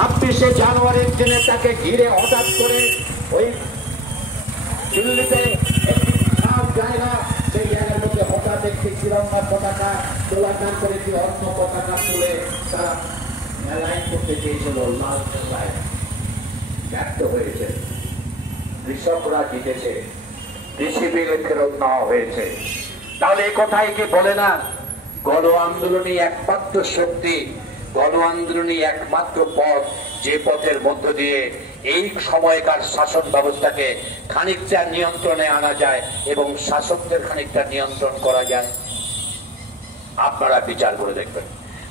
26শে জানুয়ারির দিনে তাকে ঘিরে হঠাৎ করে ওই দিল্লিতে একটি খারাপ জায়গা, সেই জায়গার মধ্যে হঠাৎ একটি তিরঙ্গা পতাকা তোলার নাম করে একটি অন্য পতাকা তুলে তারা মেলাইন করতে চেয়েছিল, লাল মেলায় ব্যর্থ হয়েছে। কৃষকরা জিতেছে, কৃষি বিলে ফেরত নেওয়া হয়েছে। তাহলে এই কথাই কি বলে না গণ আন্দোলনই একমাত্র শক্তি, গণ আন্দোলনই একমাত্র পথ, যে পথের মধ্য দিয়ে এই সময়কার শাসন ব্যবস্থাকে খানিকটা নিয়ন্ত্রণে আনা যায় এবং শাসকদের খানিকটা নিয়ন্ত্রণ করা যায়। আপনারা বিচার করে দেখবেন।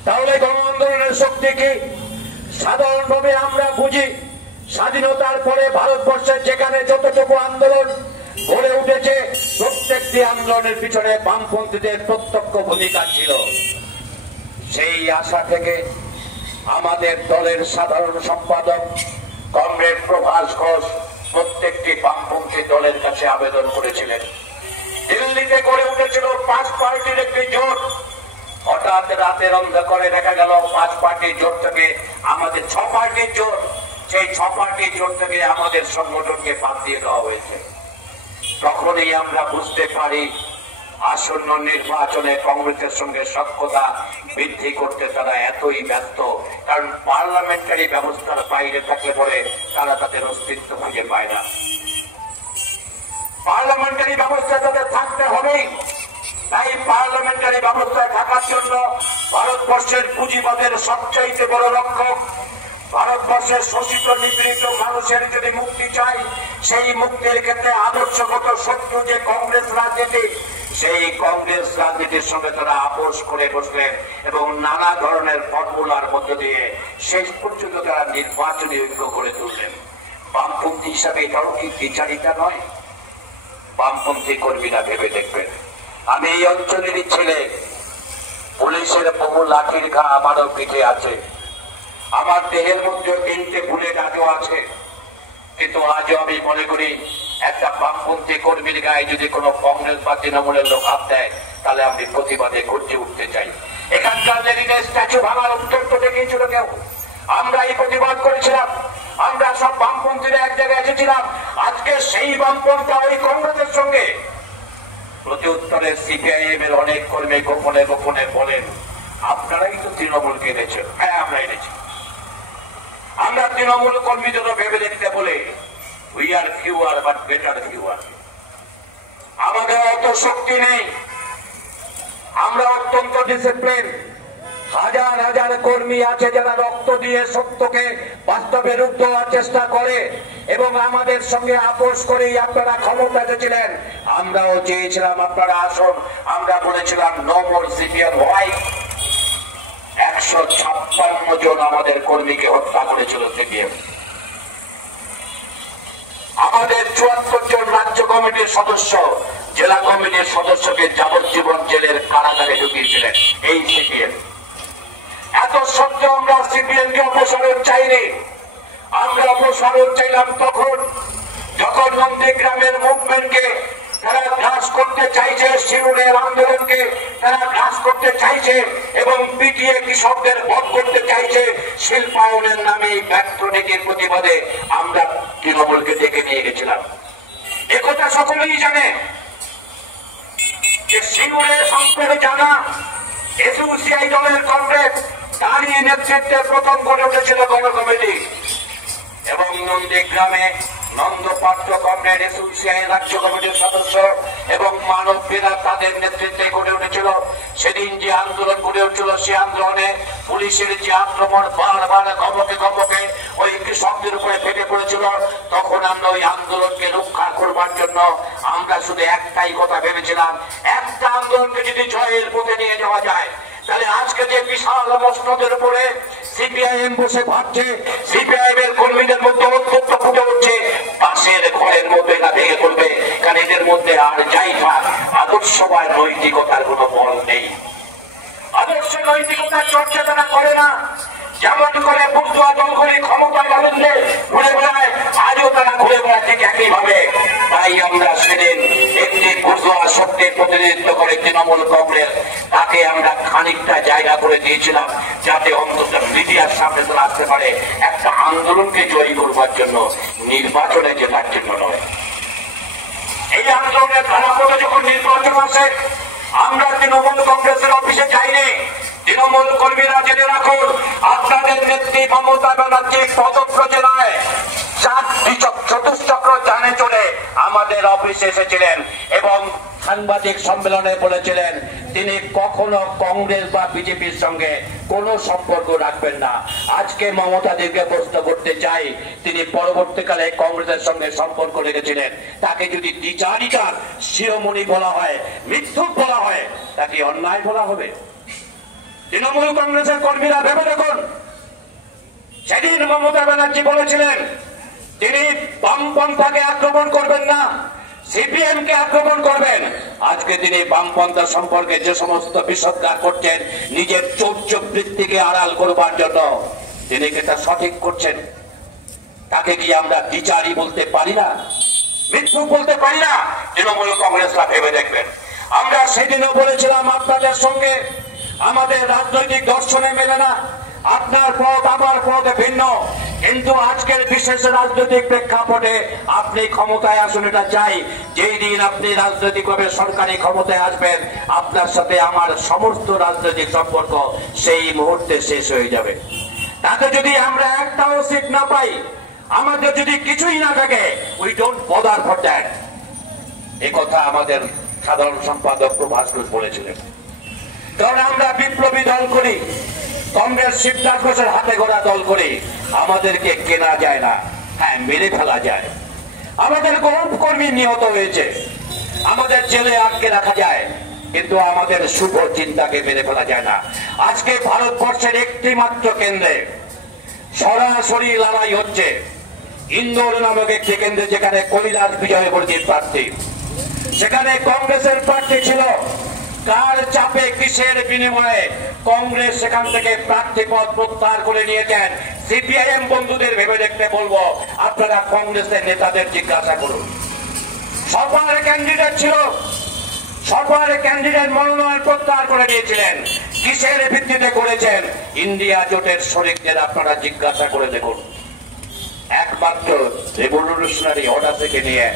তাহলে গণ আন্দোলনের শক্তি কি? সাধারণভাবে আমরা বুঝি স্বাধীনতার পরে ভারতবর্ষের যেখানে যতটুকু আন্দোলন গড়ে উঠেছে, প্রত্যেকটি আন্দোলনের পিছনে বামপন্থীদের প্রত্যক্ষ ভূমিকা ছিল। সেই আশা থেকে আমাদের দলের সাধারণ সম্পাদক কমরেড প্রভাস ঘোষ প্রত্যেকটি বামপন্থী দলের কাছে আবেদন করেছিলেন। দিল্লিতে গড়ে উঠেছিল 5 পার্টির একটি জোট। হঠাৎ রাতের অন্ধকারে দেখা গেল 5 পার্টির জোট থেকে আমাদের 6 পার্টির জোট, সেই 6 পার্টির জোট থেকে আমাদের সংগঠনকে বাদ দিয়ে দেওয়া হয়েছে। তখনই আমরা বুঝতে পারি আসন্ন নির্বাচনে কংগ্রেসের সঙ্গে সখ্যতা বৃদ্ধি করতে তারা এতই ব্যস্ত, কারণ পার্লামেন্টারি ব্যবস্থার বাইরে থাকলে পরে তারা তাদের অস্তিত্ব খুঁজে পায় না। পার্লামেন্টারি ব্যবস্থা তাদের থাকতে হবেই। তাই পার্লামেন্টারি ব্যবস্থায় থাকার জন্য ভারতবর্ষের পুঁজিবাদের সবচাইতে বড় লক্ষ্য, ভারতবর্ষের শোষিত নিপীড়িত মানুষের যদি মুক্তি চাই, সেই মুক্তির ক্ষেত্রে আদর্শগত শত্রু যে কংগ্রেস রাজনীতি, সেই কংগ্রেস রাজনীতির সঙ্গে তারা আপোষ করে বসলেন এবং নানা ধরনের ফর্মুলার মধ্য দিয়ে শেষ পর্যন্ত তারা নির্বাচনী ঐক্য করে তুললেন। বামপন্থী হিসাবে এটাও কি বিচারিতা নয়? বামপন্থী কর্মীরা ভেবে দেখবেন। আমি এই অঞ্চলেরই ছেলে, পুলিশের বহু লাঠির ঘা আমারও পিঠে আছে, আমার দেহের মধ্যে 3টে বুলেট আজও আছে, কিন্তু আজও আমি মনে করি একটা বামপন্থী কর্মীর গায়ে যদি কোনো কংগ্রেস বা তৃণমূলের লোক হাত দেয়, তাহলে আমি প্রতিবাদে গর্জে উঠতে চাই। এখানকার লেনিনের স্ট্যাচু ভাঙার উত্তপ্ত দেখিয়েছিল কেউ? আমরা এই প্রতিবাদ করেছিলাম, আমরা সব বামপন্থীরা এক জায়গায় এসেছিলাম। আজকে সেই বামপন্থা ওই কংগ্রেসের সঙ্গে প্রতি উত্তরে সিপিআইএম এর অনেক কর্মী গোপনে গোপনে বলেন, আপনারাই তো তৃণমূলকে এনেছেন। হ্যাঁ, আমরা এনেছি। আমরা তৃণমূল কর্মীদের ভেবে দেখতে বলে we are fewer but better fewer. আমাদের অত শক্তি নেই, আমরা অত্যন্ত ডিসিপ্লিন। হাজার হাজার কর্মী আছে যারা রক্ত দিয়ে সত্যকে বাস্তবে রূপ দেওয়ার চেষ্টা করে এবং আমাদের সঙ্গে আপোষ করেই আপনারা ক্ষমতা এসেছিলেন। আমরাও চেয়েছিলাম আপনারা আসুন, আমরা বলেছিলাম নো মোর সিপিএম। হোয়াই 156 জন আমাদের কর্মীকে হত্যা করেছিল সিপিএম। আমাদের 74 জন রাজ্য কমিটির সদস্য, জেলা কমিটির সদস্যকে যাবজ্জীবন জেলের কারাগারে ঢুকিয়েছিলেন এই সিপিএম। এত সত্ত্বেও আমরা সিপিএম কে অপসারণ চাইনি। আমরা অপসারণ চাইলাম তখন যখন নন্দীগ্রামের মুভমেন্টকে তারা গ্রাস করতে চাইছে, শিরুরের আন্দোলনকে তারা গ্রাস করতে চাইছে এবং পিটিয়ে কৃষকদের বধ করতে চাইছে। শিল্পায়নের নামে ব্যর্থ নীতির প্রতিবাদে আমরা তৃণমূলকে ডেকে নিয়ে গেছিলাম। একথা সকলেই জানে যে শিরুরের সংস্কারে জানা এসইউসিআই দলের কংগ্রেস তারই নেতৃত্বে প্রথম গড়ে উঠেছিল গণ কমিটি এবং নন্দীগ্রামে নন্দপাত্র কমরেড এসইউসিআই রাজ্য কমিটির সদস্য এবং মানব বিনা তাদের নেতৃত্বে গড়ে উঠেছিল। সেদিন যে আন্দোলন গড়ে উঠছিল, সে আন্দোলনে পুলিশের যে আক্রমণ বারবার গমকে গমকে ওই কৃষকদের উপরে ফেটে পড়েছিল, তখন আমরা ওই আন্দোলনকে রক্ষা করবার জন্য আমরা শুধু একটাই কথা ভেবেছিলাম, একটা আন্দোলনকে যদি জয়ের পথে নিয়ে যাওয়া যায়, তাহলে আজকে যে বিশাল মসনদের উপরে সিপিআইএম বসে ভাবছে, সিপিআইএম এর কর্মীদের মধ্যে অত্যন্ত ফুটে উঠছে, পাশের ঘরের মধ্যে না ভেঙে পড়বে। কারণ এদের মধ্যে আর যাই থাক, আদর্শ বা নৈতিকতার কোনো বল নেই। আদর্শ নৈতিকতার চর্চা তারা করে না। যেমন করে বুর্জোয়া দলগুলি ক্ষমতায় আনন্দে ঘুরে বেড়ায়, আজও তারা ঘুরে বেড়ায় ঠিক একইভাবে। তাই আমরা সেদিন একটি বুর্জোয়া শক্তির প্রতিনিধিত্ব করে তৃণমূল কংগ্রেস, তাকে আমরা খানিকটা জায়গা করে দিয়েছিলাম যাতে অন্তত মিডিয়ার সামনে তারা আসতে পারে, একটা আন্দোলনকে জয়ী করবার জন্য, নির্বাচনে জেতার জন্য নয়। এই আন্দোলনের ধারাপথে যখন নির্বাচন আসে, আমরা তৃণমূল কংগ্রেসের অফিসে যাইনি। তৃণমূল কর্মীরা জেনে রাখুন, আপনাদের নেত্রী মমতা ব্যানার্জি পদপ্রচেনায় চতুষ্চক্র জানে চলে আমাদের অফিসে এসেছিলেন এবং সাংবাদিক সম্মেলনে বলেছিলেন তিনি কখনো কংগ্রেস বা বিজেপির সঙ্গে কোনো সম্পর্ক রাখবেন না। আজকে মমতাদিকে প্রশ্ন করতে চাই, তিনি পরবর্তীকালে কংগ্রেসের সঙ্গে সম্পর্ক রেখেছিলেন, তাকে যদি দ্বিচারিতার শিরোমণি বলা হয়, মিথ্যুক বলা হয়, তাকে অন্যায় বলা হবে? তৃণমূল কংগ্রেসের কর্মীরা ভেবে দেখুন, সেদিন মমতা ব্যানার্জি বলেছিলেন তিনি বামপন্থাকে আক্রমণ করবেন না, সিপিএম কে আক্রমণ করবেন। আজকে তিনি বামপন্থা সম্পর্কে যে সমস্ত বিষোদ্গার করছেন নিজের চৌর্যবৃত্তিকে আড়াল করবার জন্য, তিনি এটা সঠিক করছেন। তাকে কি আমরা দ্বিচারী বলতে পারি না, মিথ্যুক বলতে পারি না? তৃণমূল কংগ্রেসরা ভেবে দেখবেন। আমরা সেদিনও বলেছিলাম আপনাদের সঙ্গে আমাদের রাজনৈতিক দর্শনে মেলে না, আপনার পথ আমার পথ ভিন্ন, কিন্তু আজকের বিশেষ রাজনৈতিক প্রেক্ষাপটে আপনি ক্ষমতায় আসুন এটা চাই। যেই দিন আপনি রাজনৈতিকভাবে সরকারি ক্ষমতায় আসবেন, আপনার সাথে আমার সমস্ত রাজনৈতিক সম্পর্ক সেই মুহূর্তে শেষ হয়ে যাবে। তাতে যদি আমরা একটাও সিট না পাই, আমাদের যদি কিছুই না থাকে, we don't bother for that. এই কথা আমাদের সাধারণ সম্পাদক প্রভাস ঘোষ বলেছিলেন। কারণ আমরা বিপ্লবী দল করি, কংগ্রেস শিবদাস ঘোষের হাতে গড়া দল করি, আমাদেরকে কেনা যায় না, হ্যাঁ মেরে ফেলা যায়। আমাদের বহু কর্মী নিহত হয়েছে, আমাদের জেলে আটকে রাখা যায়, কিন্তু আমাদের শুভ চিন্তাকে মেরে ফেলা যায় না। আজকে ভারতবর্ষের একটি মাত্র কেন্দ্রে সরাসরি লড়াই হচ্ছে, ইন্দোর নামক একটি কেন্দ্রে, যেখানে কৈলাস বিজয়বর্গীর প্রার্থী, সেখানে কংগ্রেসের প্রার্থী ছিল। কার চাপে, কিসের বিনিময়ে কংগ্রেস সেখান থেকে প্রার্থী পদ প্রত্যাহার করে নিয়েছেন? সিপিআইএম বন্ধুদের ভেবে দেখতে বলবো, আপনারা কংগ্রেসের নেতাদের জিজ্ঞাসা করুন। সবার ক্যান্ডিডেট ছিল, সবার ক্যান্ডিডেট মনোনয়ন প্রত্যাহার করে নিয়েছিলেন। কিসের ভিত্তিতে করেছেন? ইন্ডিয়া জোটের শরিকদের আপনারা জিজ্ঞাসা করে দেখুন। একমাত্র রেভলিউশনারি অর্ডার থেকে নিয়ে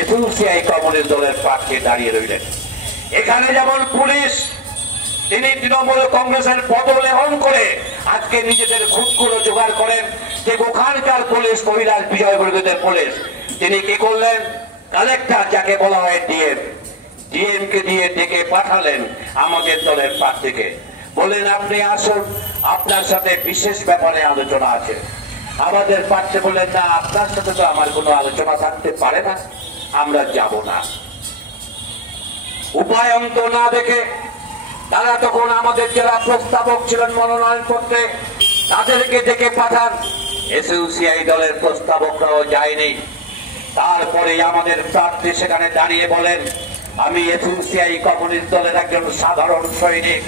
এসইউসিআই কমিউনিস্ট দলের প্রার্থী দাঁড়িয়ে রইলেন। এখানে যেমন পুলিশ, তিনি তৃণমূল কংগ্রেসের পদলেহন করে আজকে নিজেদের খুঁতগুলো জোগাড় করেন, যে ওখানকার পুলিশ কৈলাস বিজয়বর্গীদের পুলিশ, তিনি কি করলেন? কালেক্টর, যাকে বলা হয় ডিএম কে দিয়ে ডেকে পাঠালেন আমাদের দলের প্রার্থীকে, বললেন আপনি আসুন, আপনার সাথে বিশেষ ব্যাপারে আলোচনা আছে। আমাদের প্রার্থী বললেন না, আপনার সাথে তো আমার কোনো আলোচনা থাকতে পারে না, আমরা যাব না। উপায় অন্ত না দেখে তারা তখন আমাদের যারা প্রস্তাবক ছিলেন মনোনয়ন করতে, তাদেরকে ডেকে পাঠান। এসইউসিআই দলের প্রস্তাবকরাও যায়নি। তারপরে আমাদের প্রার্থী সেখানে দাঁড়িয়ে বলেন, আমি এসইউসিআই কমিউনিস্ট দলের একজন সাধারণ সৈনিক,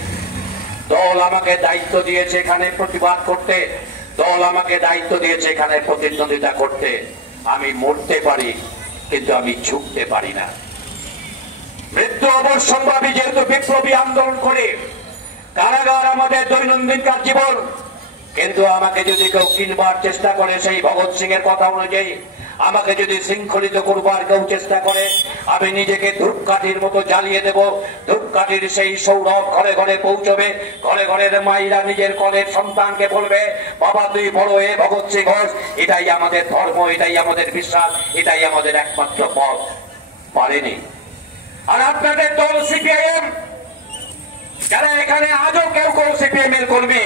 দল আমাকে দায়িত্ব দিয়েছে এখানে প্রতিবাদ করতে, দল আমাকে দায়িত্ব দিয়েছে এখানে প্রতিদ্বন্দ্বিতা করতে। আমি মরতে পারি, কিন্তু আমি ঝুঁকতে পারি না। মৃত্যু অবশ্যম্ভাবী, যেহেতু বিপ্লবী আন্দোলন করে, কারাগার আমাদের দৈনন্দিনকার জীবন। কিন্তু আমাকে যদি কেউ কিনবার চেষ্টা করে সেই ভগৎ সিং এর কথা অনুযায়ী, আমাকে যদি শৃঙ্খলিত করবার কেউ চেষ্টা করে, আমি নিজেকে ধূপকাঠির মতো জ্বালিয়ে দেব। ধূপকাঠির সেই সৌরভ ঘরে ঘরে পৌঁছবে, ঘরে ঘরের মায়েরা নিজের কলের সন্তানকে বলবে, বাবা তুই বড় হয়ে ভগৎ সিং হোস। এটাই আমাদের ধর্ম, এটাই আমাদের বিশ্বাস, এটাই আমাদের একমাত্র পথ। পারেনি। আর আপনাদের দল সিপিআইএম, যারা এখানে আজও কেউ কেউ সিপিএম এর কর্মী,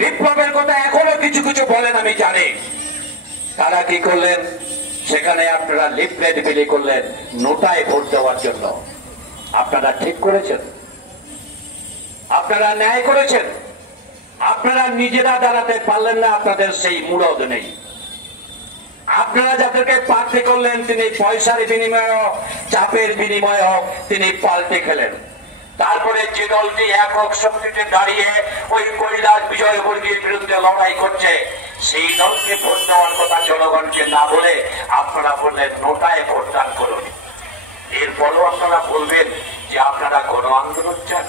বিপ্লবের কথা এখনো কিছু কিছু বলেন আমি জানি, তারা কি করলেন? সেখানে আপনারা লিফলেট বিলি করলেন নোটায় ভোট দেওয়ার জন্য। আপনারা ঠিক করেছেন, আপনারা ন্যায় করেছেন। আপনারা নিজেরা দাঁড়াতে পারলেন না, আপনাদের সেই মুরদ নেই। আপনারা যাদেরকে প্রার্থী করলেন, তিনি পয়সার বিনিময়ে হোক, চাপের বিনিময়ে হোক, তিনি পাল্টে খেলেন। তারপরে যে দলটি একক শক্তিতে দাঁড়িয়ে ওই কৈলাস বিজয়বর্গীর বিরুদ্ধে লড়াই করছে, সেই দলকে ভোট দেওয়ার কথা জনগণকে না বলে আপনারা বললেন নোটায় ভোটদান করুন। এরপরও আপনারা বলবেন যে আপনারা গণ আন্দোলন চান।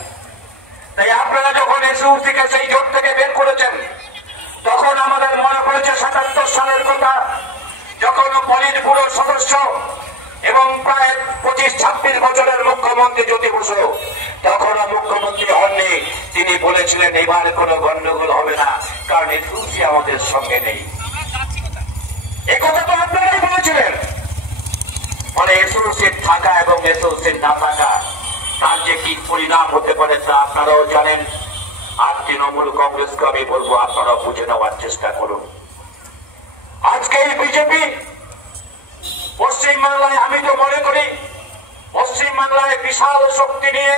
তাই আপনারা যখন এসইউসিকে সেই জোট থেকে বের করেছেন, তখন আমাদের মনে পড়েছে ৭৭ 25-26 বছরের মুখ্যমন্ত্রী জ্যোতি বসু তখনও মুখ্যমন্ত্রী হননি। তিনি বলেছিলেন এবার কোনো গন্ডগোল হবে না, কারণ এসওসি আমাদের সঙ্গে নেই। একথা তো আপনারাই বলেছিলেন। মানে এসওসির থাকা এবং এসওসির না থাকা তার যে কি পরিণাম হতে পারে তা আপনারাও জানেন। আর তৃণমূল কংগ্রেসকে আমি বলবো আপনারা বুঝে নেওয়ার চেষ্টা করুন। আজকে এই বিজেপি পশ্চিমবাংলায়, আমি তো মনে করি পশ্চিমবাংলায় বিশাল শক্তি নিয়ে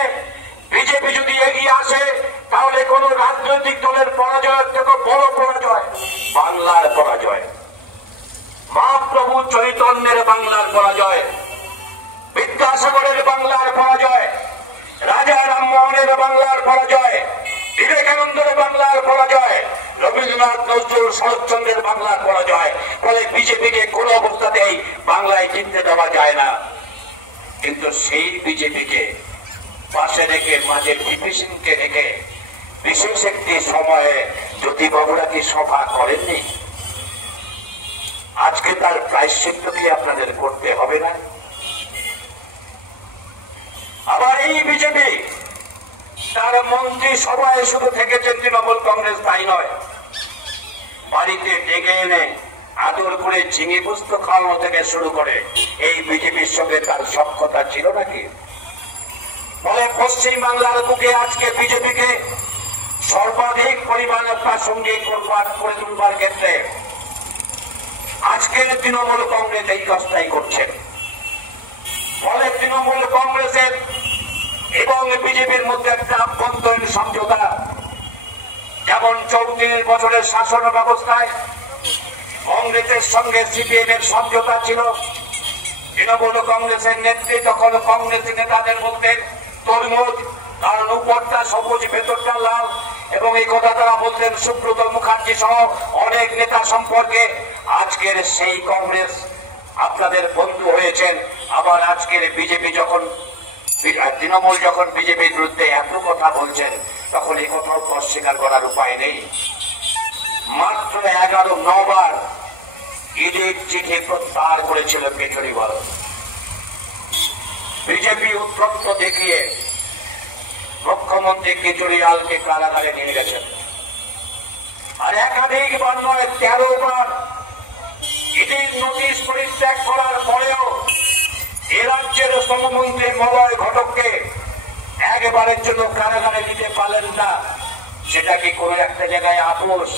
বিজেপি যদি এগিয়ে আসে তাহলে কোন রাজনৈতিক দলের পরাজয়ের থেকে বড় পরাজয় বাংলার পরাজয়, মহাপ্রভু চৈতন্যের বাংলার পরাজয়, বিদ্যাসাগরের বাংলার পরাজয়, রাজা রামমোহনের বাংলার পরাজয়, বিবেকানন্দের বাংলার পরাজয়, রবীন্দ্রনাথ নজরুল শরৎচন্দ্রের বাংলার পরাজয়। ফলে বিজেপিকে কোন অবস্থাতেই বাংলায় জিততে দেওয়া যায় না। কিন্তু সেই বিজেপিকে পাশে রেখে, মাঝে ভিপি সিংকে রেখে বিশেষ একটি সময়ে জ্যোতিবাবুরা কি সভা করেননি? আজকে তার প্রায়শ্চিত্ত কি আপনাদের করতে হবে না? আবার এই বিজেপি তার মন্ত্রী সভায় শুধু থেকেছেন তৃণমূল কংগ্রেস, তাই নয়, বাড়িতে ডেকে এনে আদর করে ঝিঙে পুস্ত খাওয়ানো থেকে শুরু করে এই বিজেপির সঙ্গে তার সখ্যতা ছিল নাকি? ফলে পশ্চিমবাংলার বুকে আজকে বিজেপিকে সর্বাধিক পরিমাণে প্রাসঙ্গিক করে তুলবার ক্ষেত্রে আজকের তৃণমূল কংগ্রেস এই কাজটাই করছেন। ফলে তৃণমূল কংগ্রেসের এবং বিজেপির মধ্যে একটা আভ্যন্তরীণ সমঝোতা, যেমন 34 বছরের শাসন ব্যবস্থায় কংগ্রেসের সঙ্গে সিপিএম এর সমঝোতা ছিল। তৃণমূল কংগ্রেসের নেত্রী তখন কংগ্রেসী নেতাদের বলতেন তরমুজ, কারণ উপরটা সবুজ ভেতরটা লাল, এবং এই কথা তারা বলতেন সুব্রত মুখার্জি সহ অনেক নেতা সম্পর্কে। আজকের সেই কংগ্রেস আপনাদের বন্ধু হয়েছেন। আবার আজকের বিজেপি যখন, তৃণমূল যখন বিজেপির বিরুদ্ধে এত কথা বলছেন তখন এই কথাও অস্বীকার করার উপায় নেই। মাত্র 11-9 বার ইডির চিঠি প্রত্যাহার করেছিল কেজরিওয়াল। বিজেপি উত্তপ্ত দেখিয়ে মুখ্যমন্ত্রী কেজরিওয়ালকে কারাগারে নিয়ে গেছেন। আর একাধিকবার নয়, 13 বার ইডির নোটিশ পরিত্যাগ করার পরেও এ রাজ্যের শ্রমমন্ত্রী মলয় ঘটককে একবারের জন্য কারাগারে নিতে পারলেন না। সেটা কি কোন একটা জায়গায় আপোষ?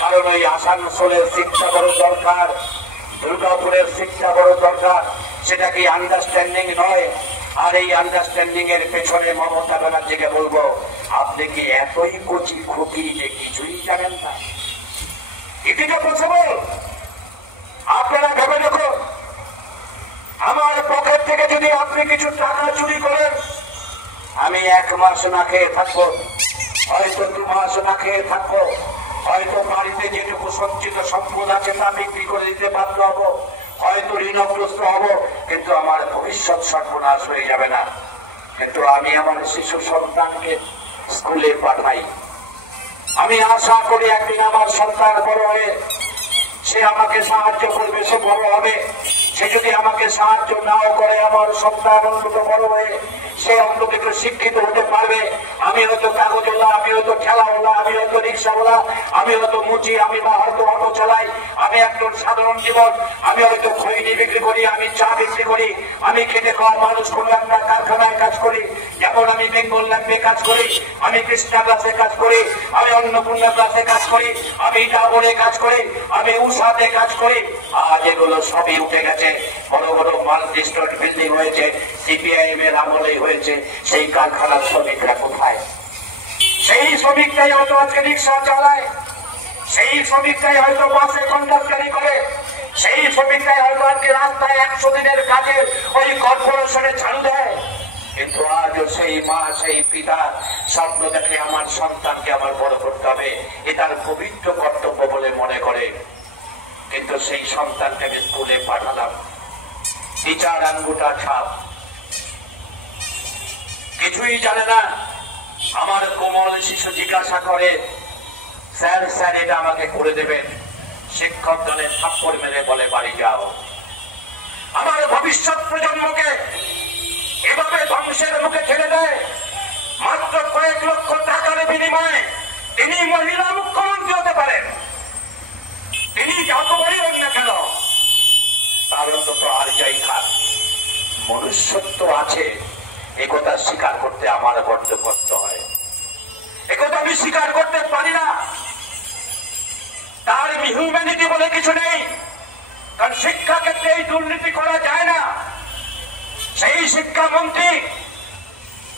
কারণ ওই আসানসোলের শিক্ষা বড় দরকার, দুর্গাপুরের শিক্ষা বড় দরকার, সেটা কি আন্ডারস্ট্যান্ডিং নয়? আর এই আন্ডারস্ট্যান্ডিং এর পেছনে মমতা ব্যানার্জিকে বলবো, আপনি কি এতই কচি খুকি যে কিছুই জানেন না? এটা পসিবল? আপনারা ভেবে দেখুন, আমার পকেট থেকে যদি আপনি কিছু টাকা চুরি করেন, আমি 1 মাস না খেয়ে থাকবো, হয়তো 2 মাস না খেয়ে থাকবো, হয়তো বাড়িতে যেটুকু সঞ্চিত সম্পদ আছে তা বিক্রি করে দিতে বাধ্য হবো, হয়তো ঋণগ্রস্ত হব, কিন্তু আমার ভবিষ্যৎ সর্বনাশ হয়ে যাবে না। কিন্তু আমি আমার শিশু সন্তানকে স্কুলে পাঠাই, আমি আশা করি একদিন আমার সন্তান বড় হয়ে সে আমাকে সাহায্য করবে, সে বড় হবে। সে যদি আমাকে সাহায্য নাও করে, আমার সন্তান অন্তত বড় হয়ে সে অন্তত একটু শিক্ষিত হতে পারবে। আমি হয়তো কাগজওয়ালা, আমি হয়তো ঠেলাওয়ালা, আমি হয়তো রিক্সাওয়ালা, আমি হয়তো মুচি, আমি বা হয়তো অটো চালাই, আমি একজন সাধারণ জীবন, আমি হয়তো খৈনি বিক্রি করি, আমি চা বিক্রি করি, আমি খেতে খাওয়া মানুষ, কোনো একটা কারখানায় কাজ করি, যেমন আমি বেঙ্গল ল্যাম্পে কাজ করি, আমি কৃষ্ণা ক্লাসে কাজ করি, আমি অন্নপূর্ণা ক্লাসে কাজ করি, আমি ডাবরে কাজ করি, আমি উষাতে কাজ করি। আজ এগুলো সবই উঠে গেছে, বড় বড় মাল্টি স্টোরি বিল্ডিং হয়েছে, সিপিআইএম এর আমলেই হয়েছে। সেই কারখানার শ্রমিকরা কোথায়? সেই শ্রমিকটাই হয়তো আজকে রিক্সা চালায়, সেই শ্রমিকটাই হয়তো বাসে কন্ডাক্টরি করে, সেই শ্রমিকটাই হয়তো আজকে রাস্তায় 100 দিনের কাজে ওই কর্পোরেশনে ঝাড়ু দেয়। কিন্তু আজও সেই মা, সেই পিতা স্বপ্ন দেখে আমার সন্তানকে আমার বড় করতে হবে, এ তার পবিত্র কর্তব্য বলে মনে করে। কিন্তু সেই সন্তানটাকে স্কুলে পাঠালাম, টিচার আঙ্গুটা ছাপ, কিছুই জানে না। আমার কোমল শিশু জিজ্ঞাসা করে, স্যার স্যার এটা আমাকে করে দেবেন? শিক্ষক দলে থাপ্পড় মেরে বলে বাড়ি যাও। আমার ভবিষ্যৎ প্রজন্মকে এভাবে ধ্বংসের মুখে ঠেলে দেয়। মাত্র কয়েক লক্ষ টাকার বিনিময়ে তিনি মহিলা মুখ্যমন্ত্রী হতে পারেন, তিনি যত বড়ই হোক না কেন, তার অন্তত আর যাই খান মনুষ্যত্ব আছে, একথা স্বীকার করতে আমার বড্ড কষ্ট হয়। একথা আমি স্বীকার করতে পারি না। তার হিউম্যানিটি বলে কিছু নেই, কারণ শিক্ষা ক্ষেত্রে এই দুর্নীতি করা যায় না। সেই শিক্ষামন্ত্রী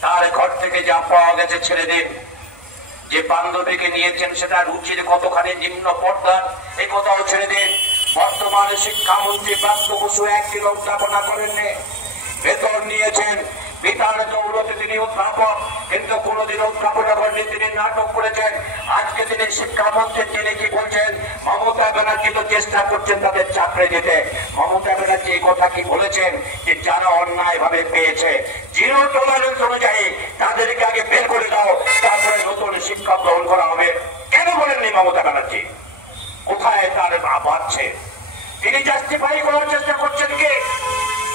তার ঘর থেকে যা পাওয়া গেছে ছেড়ে দিন, যে বান্ধবীকে নিয়েছেন সেটা রুচির কতখানি নিম্ন পর্দার এই কথাও ছেড়ে দিন। বর্তমানে শিক্ষামন্ত্রী প্রাপ্ত বসু একদিন উদ্যাপনা করেননি, বেতন নিয়েছেন, বিধান দৌলতে তিনি উদ্ভাবক, কিন্তু কোনদিন উদ্ভাবনা করেননি, তিনি নাটক করেছেন। আজকে তিনি শিক্ষামন্ত্রী, তিনি কি বলছেন? মমতা ব্যানার্জি তো চেষ্টা করছেন তাদের চাকরি দিতে। মমতা ব্যানার্জি এই কথা কি বলেছেন যে যারা অন্যায় ভাবে পেয়েছে জিরো টলারেন্স অনুযায়ী তাদেরকে আগে বের করে দাও, তারপরে নতুন শিক্ষা গ্রহণ করা হবে? কেন বলেননি মমতা ব্যানার্জি? কোথায় তার বাড়ছে? তিনি জাস্টিফাই করার চেষ্টা করছেন কি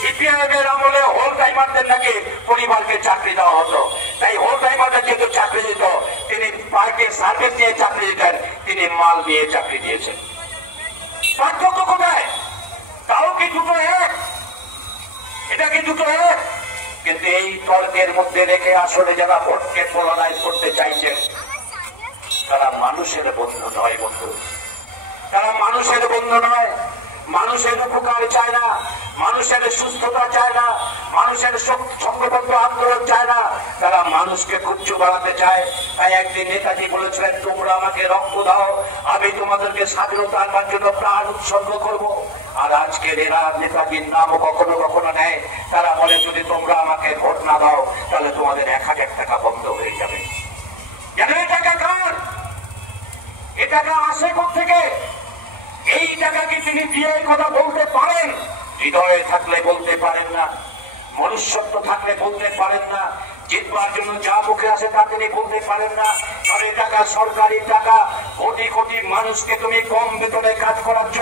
সিপিআইএমের আমলে হোল টাইমারদের নাকি পরিবারকে চাকরি দেওয়া হতো, তাই হোল টাইমারদের যেহেতু চাকরি দিত তিনি পার্টির সার্ভিস দিয়ে চাকরি দিতেন, তিনি মাল দিয়ে চাকরি দিয়েছেন। পার্থক্য কোথায়? তাও কি দুটো এক? এটা কি দুটো এক? কিন্তু এই তর্কের মধ্যে রেখে আসলে যারা ভোটকে পোলারাইজ করতে চাইছেন তারা মানুষের বন্ধু নয়। বন্ধু, তারা মানুষের বন্ধু নয়। মানুষের উপকার চায় না, মানুষের সুস্থতা চায় না, মানুষের সংগঠন আন্দোলন চায় না, তারা মানুষকে কুচ্ছু বাড়াতে চায়। তাই একদিন নেতাজি বলেছিলেন, তোমরা আমাকে রক্ত দাও, আমি তোমাদেরকে স্বাধীনতা আনবার জন্য প্রাণ উৎসর্গ করব। আর আজকের এরা নেতাজির নামও কখনো কখনো নেয়। তারা বলে যদি তোমরা আমাকে ভোট না দাও তাহলে তোমাদের 1000 টাকা বন্ধ হয়ে যাবে। কেন? এই টাকা কার? এ টাকা আসে কোত্থেকে? এই টাকা কি তিনি দিয়ে কথা বলতে পারেন? হৃদয়ে থাকলে বলতে পারেন না, মনুষ্যত্ব থাকলে বলতে পারেন না, জিতবার জন্য যা মুখে আসে তা তিনি বলতে পারেন না। আর এই টাকা সরকারি টাকা, কোটি কোটি মানুষকে তুমি কম বেতনে কাজ করাচ্ছ,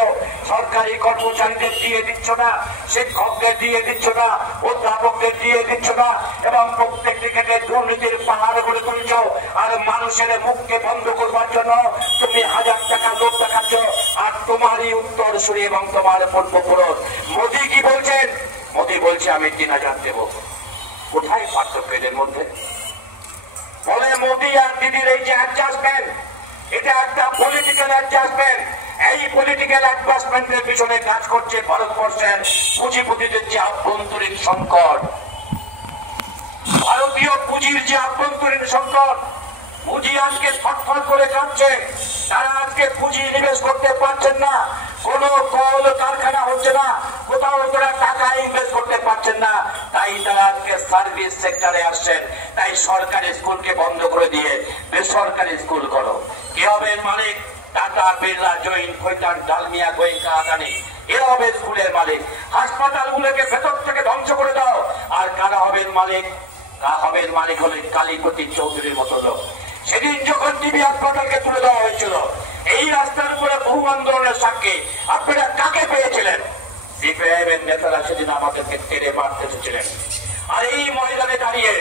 সরকারি কর্মচারীদের দিয়ে দিচ্ছ না, শিক্ষকদের দিয়ে দিচ্ছ না, অধ্যাপকদের দিয়ে দিচ্ছ না, এবং প্রত্যেকটি ক্ষেত্রে দুর্নীতির পাহাড় গড়ে তুলছ। আর মানুষের মুখকে বন্ধ করবার জন্য তুমি 1000 টাকা লোক দেখাচ্ছ। আর তোমারই উত্তর শুনি এবং তোমার পূর্বপুরুষ মোদী কি বলছেন? মোদী বলছে আমি 3000 দেব। কোথায় পার্থক্য এদের মধ্যে? বলে মোদী আর দিদির এই যে অ্যাডজাস্টমেন্ট, এটা একটা পলিটিক্যাল অ্যাডজাস্টমেন্ট। এই পলিটিক্যাল অ্যাডজাস্টমেন্টের পিছনে কাজ করছে ভারতবর্ষের পুঁজিপতিদের যে আভ্যন্তরীণ সংকট, ভারতীয় পুঁজির যে আভ্যন্তরীণ সংকট। পুঁজি আজকে ছটফট করে কাঁদছে, তারা আজকে পুঁজি নিবেশ করতে পারছেন না, কোন কল কারখানা হচ্ছে না, কোথাও তারা টাকা ইনভেস্ট করতে পারছেন না। তাই তারা আজকে সার্ভিস সেক্টরে আসছেন। তাই সরকারি স্কুলকে বন্ধ করে দিয়ে বেসরকারি স্কুল করো। কে হবে মালিক? টাটা, বিড়লা, জৈন, খৈতান, ডালমিয়া, গোয়েঙ্কা, আদানি, এরা হবে স্কুলের মালিক। হাসপাতালগুলোকে ভেতর থেকে ধ্বংস করে দাও। আর কারা হবেন মালিক? হবেন মালিক হলেন কালীপতি চৌধুরীর মতো লোক। সেদিন যখন টিভি হাসপাতালকে তুলে দেওয়া হয়েছিল, এই রাস্তার উপরে বহু আন্দোলনের সাক্ষী আপনারা কাকে পেয়েছিলেন? সিপিআইএমের নেতারা সেদিন আমাদেরকে টেনে মারতে এসেছিলেন। আর এই ময়দানে দাঁড়িয়ে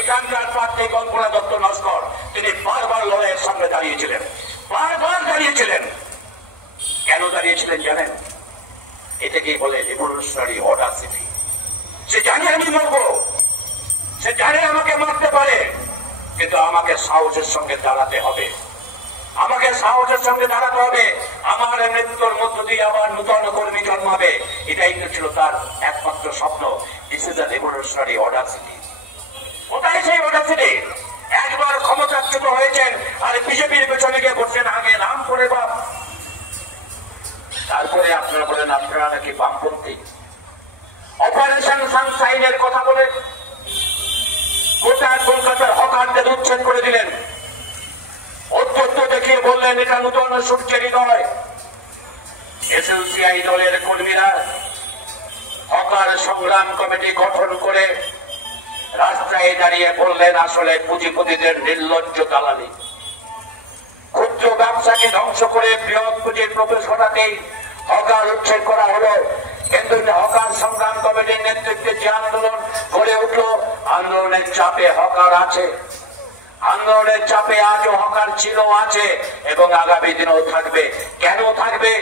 এখানকার প্রার্থী কল্পনা দত্ত নস্কর তিনি বারবার লড়াইয়ের সামনে দাঁড়িয়েছিলেন, বারবার দাঁড়িয়েছিলেন। কেন দাঁড়িয়েছিলেন জানেন? এটাকেই বলে রিভলিউশনারি অডাসিটি। সে জানে আমি মরবো, সে জানে আমাকে মারতে পারে, কিন্তু আমাকে সাহসের সঙ্গে দাঁড়াতে হবে, আমাকে সাহসের সঙ্গে দাঁড়াতে হবে। আমার মৃত্যুর মধ্য দিয়ে আবার নূতন কর্মী জন্মাবে, এটাই তো ছিল তার একমাত্র স্বপ্ন। This is the revolutionary Audacity. ওটাই সেই অডাসিটি। একবার ক্ষমতাচ্যুত হয়েছেন আর বিজেপির পেছনে গিয়ে বসছেন আগে নাম করে বাপ। তারপরে আপনারা বলেন আপনারা নাকি বামপন্থী। অপারেশন সানশাইনের কথা বলে গোটা কলকাতার হকারদের উচ্ছেদ করে দিলেন। অত্যন্ত দেখিয়ে বললেন এটা নূতন সূর্যের হৃদয়। এসএলসিআই দলের কর্মীরা হকার সংগ্রাম কমিটি গঠন করে রাস্তায় দাঁড়িয়ে বললেন আসলে পুঁজিপতিদের নির্লজ্জ দালালি। ক্ষুদ্র ব্যবসাকে ধ্বংস করে বৃহৎ পুঁজির প্রবেশ ঘটাতেই হকার উচ্ছেদ করা হলো। কিন্তু হকার সংগ্রাম কমিটির নেতৃত্বে যে আন্দোলন গড়ে উঠলো, আন্দোলনের চাপে হকার আছে, আন্দোলনের চাপে আজও হকার ছিল, আছে এবং আগামী দিনেও থাকবে। কেন থাকবে?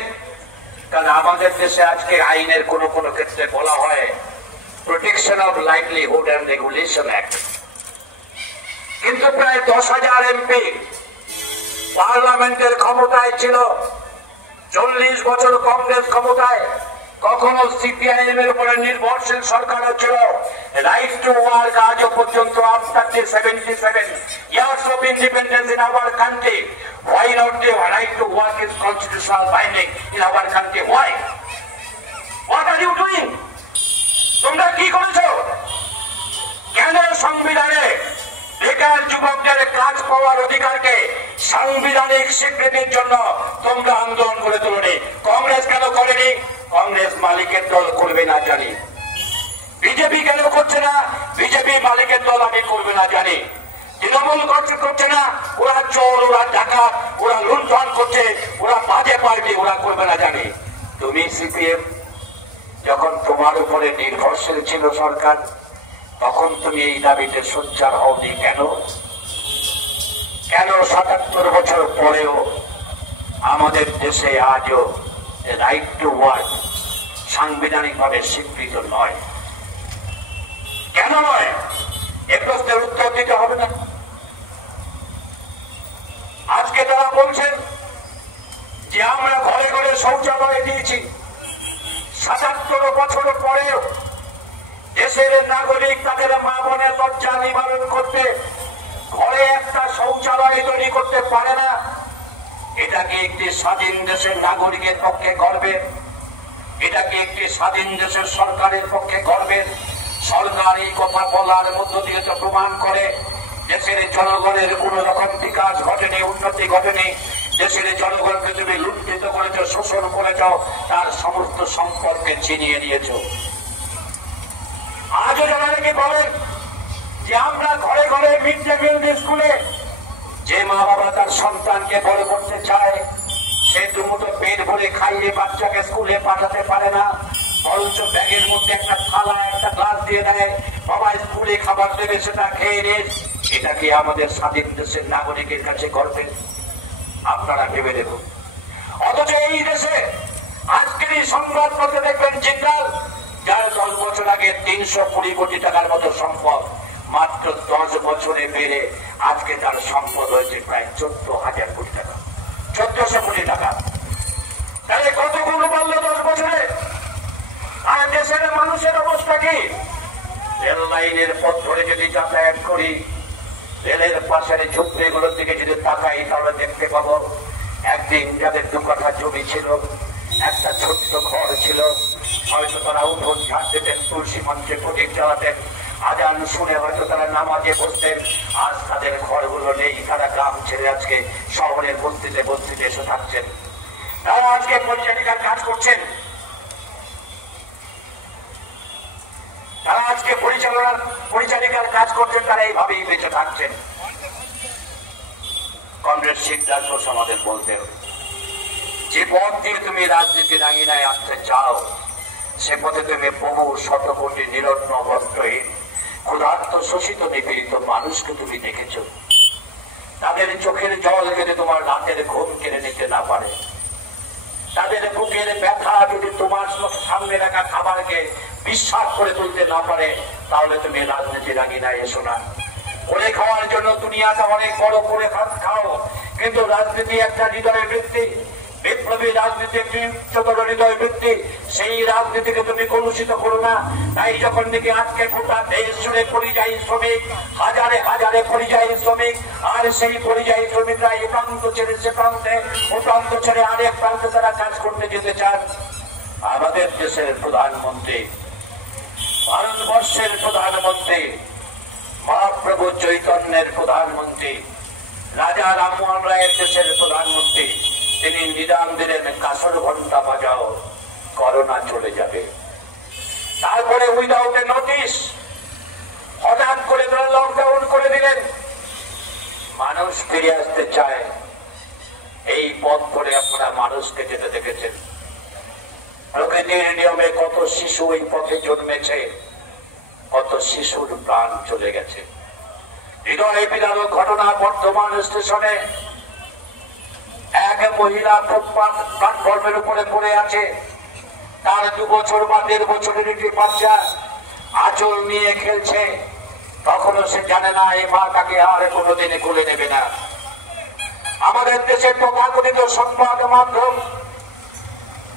কারণ আমাদের দেশে আজকে আইনের কোন কোন ক্ষেত্রে বলা হয় protection of livelihood and regulation act, কিন্তু প্রায় 10,000 এমপি পার্লামেন্টের ক্ষমতায় ছিল, 40 বছর কংগ্রেস ক্ষমতায়, কখনো সিপিআইএম এর উপরে নির্ভরশীল সরকারও ছিল। রাইট টু ওয়ার্ক আজও পর্যন্ত after 77 years of independence in our country, why not the right to work is constitutional binding in our country? Why? What are you doing? তোমরা কি করেছো? কেন সংবিধানে বেকার যুবকদের কাজ পাওয়ার অধিকারকে সাংবিধানিক স্বীকৃতির জন্য তোমরা আন্দোলন করে তুলনি? কংগ্রেস কেন করেনি? কংগ্রেস মালিকের দল করবে না জানি। বিজেপি কেন করছে না? বিজেপি মালিকের দল আমি করবে না জানি। তৃণমূল করছে না, ওরা চোর, ওরা ডাকাত, ওরা লুণ্ঠন করছে, ওরা বাজে পার্টি, ওরা করবে না জানি। তুমি সিপিএম যখন তোমার উপরে নির্ভরশীল ছিল সরকার, তখন তুমি এই দাবিতে সোচ্চার হওনি কেন? কেন 77 বছর পরেও আমাদের দেশে আজও রাইট টু ওয়ার্ক সাংবিধানিক ভাবে স্বীকৃত নয়? কেন নয়? এ প্রশ্নের উত্তর দিতে হবে না? আজকে তারা বলছেন যে আমরা ঘরে ঘরে শৌচালয় দিয়েছি, 77 বছর পরেও দেশের নাগরিক তাদের মা বোনের লজ্জা নিবারণ করতে ঘরে একটা শৌচালয় তৈরি করতে পারে না। এটা কি একটি স্বাধীন দেশের নাগরিকের পক্ষে গর্বের? এটা কি একটি স্বাধীন দেশের সরকারের পক্ষে গর্বের? সরকার এই কথা বলার মধ্য দিয়ে তো প্রমাণ করে দেশের জনগণের কোন রকম বিকাশ ঘটেনি, উন্নতি ঘটেনি। দেশের জনগণকে তুমি লুণ্ঠিত করেছ, শোষণ করেছ, তার সমস্ত সম্পর্কে ছিনিয়ে নিয়েছ। আজও যারা নাকি বলেন যে আমরা ঘরে ঘরে মিড ডে মিল স্কুলে, যে মা বাবা তার সন্তানকে বড় করতে চায় সে দুমুঠো পেট ভরে খাইয়ে বাচ্চাকে স্কুলে পাঠাতে পারে না, বরঞ্চ ব্যাগের মধ্যে একটা থালা, একটা গ্লাস দিয়ে দেয়, বাবা স্কুলে খাবার দেবে, সেটা খেয়ে নিন। এটা কি আমাদের স্বাধীন দেশের নাগরিকের কাছে গর্বের? আপনারা ভেবে দেখুন। অথচ এই দেশে আজকের এই সংবাদপত্রে দেখবেন জিন্দাল, যার 10 বছর আগে 320 কোটি টাকার মতো সম্পদ, মাত্র 10 বছরে বেড়ে আজকে তার সম্পদ হয়েছে প্রায় 14,000 কোটি টাকা, 1400 কোটি টাকা। তাহলে কত গুণ বাড়লো 10 বছরে? আর দেশের মানুষের অবস্থা কি? রেল লাইনের পথ ধরে যদি যাতায়াত করি, রেলের পাশের ঝুপড়িগুলোর দিকে যদি তাকাই, তাহলে দেখতে পাবো একদিন যাদের 2 কাঠা জমি ছিল, একটা ছোট্ট ঘর ছিল, হয়তো তারা উঠোন ঝাড় দিতেন, তুলসী মঞ্চে প্রদীপ জ্বালাতেন, আজান শুনে হয়তো তারা নামাজে বসতেন। আজ তাদের ঘরগুলো নেই, তারা গ্রাম ছেড়ে আজকে শহরের বস্তিতে বস্তিতে এসে থাকছেন। তারা আজকে পরিচারিকার কাজ করছেন, তারা আজকে পরিচারিকার কাজ করছেন, তারা এইভাবেই বেঁচে থাকছেন। কংগ্রেস সিদ্ধান্ত আমাদের বলতে হবে, যে পথ দিয়ে তুমি রাজনীতির আঙিনায় আসতে চাও, সে পথে তুমি বহু শত কোটি নিরন্ন বস্ত্রহীন ক্ষুধার্ত শোষিত নিপীড়িত মানুষকে তুমি দেখেছ। তাদের চোখের জল যদি তোমার রাতের ঘুম কেড়ে নিতে না পারে, তাদের বুকের ব্যথা যদি তোমার সামনে রাখা খাবারকে বিশ্বাস করে তুলতে না পারে, তাহলে তুমি রাজনীতির আঙিনায় এসো না। করে খাওয়ার জন্য দুনিয়াটা অনেক বড় করে খাও, কিন্তু রাজনীতি একটা হৃদয় বৃত্তি, বিপ্লবী রাজনীতি একটি উচ্চতর হৃদয় বৃত্তি, সেই রাজনীতিকে তুমি কলুষিত করো না। তাই যখন নাকি আজকে গোটা দেশ জুড়ে পরিযায়ী শ্রমিক, হাজারে হাজারে পরিযায়ী শ্রমিক, আর সেই পরিযায়ী শ্রমিকরা এ প্রান্ত ছেড়ে সে প্রান্তে, ও প্রান্ত ছেড়ে আরেক প্রান্তে তারা কাজ করতে যেতে চান। আমাদের দেশের প্রধানমন্ত্রী, ভারতবর্ষের প্রধানমন্ত্রী, মহাপ্রভু চৈতন্যের প্রধানমন্ত্রী, রাজা রামমোহন রায়ের দেশের প্রধানমন্ত্রী, তিনি নিদান দিলেন কাসর ঘন্টা বাজাও, করোনা চলে যাবে। তারপরে উইদাউট এ নোটিশ হঠাৎ করে তারা লকডাউন করে দিলেন। মানুষ ফিরে আসতে চায়, এই পথ করে আপনারা মানুষকে যেতে দেখেছেন। প্রকৃতির নিয়মে কত শিশু এই পথে জন্মেছে, কত শিশুর প্রাণ চলে গেছে। হৃদয় বিদারক ঘটনা বর্ধমান স্টেশনে এক মহিলা প্ল্যাটফর্মের উপরে পড়ে আছে। তার 2 বছর বা 1.5 বছরের একটি বাচ্চা আঁচল নিয়ে খেলছে। তখনও সে জানে না এই মা তাকে আর কোনোদিন কোলে নেবে না। আমাদের দেশের তথাকথিত সংবাদ মাধ্যম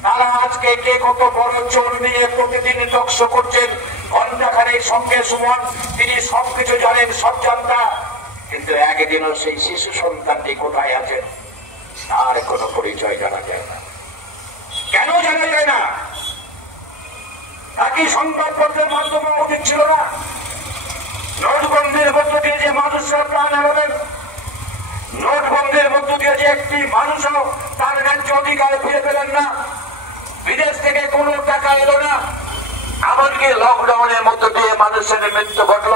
তারা আজকে কে কত বড় চোর নিয়ে প্রতিদিন টকশো করছেন, ঘন্টাখানেক সঙ্গে সুমন, তিনি সবকিছু জানেন, সব জানতা। কিন্তু একদিনও সেই শিশু সন্তানটি কোথায় আছেন তার কোনো পরিচয় জানা যায় না। কেন জানা যায় না? তাকে সংবাদপত্রের মাধ্যমে উচিত ছিল না? নোটবন্দির মধ্য দিয়ে যে মানুষরা প্রাণ হারাবেন, নোটবন্দির মধ্য দিয়ে যে একটি মানুষও তার ন্যায্য অধিকার ফিরে পেলেন না, বিদেশ থেকে কোনো টাকা এলো না, এমনকি লকডাউনের মধ্য দিয়ে মানুষের মৃত্যু ঘটল।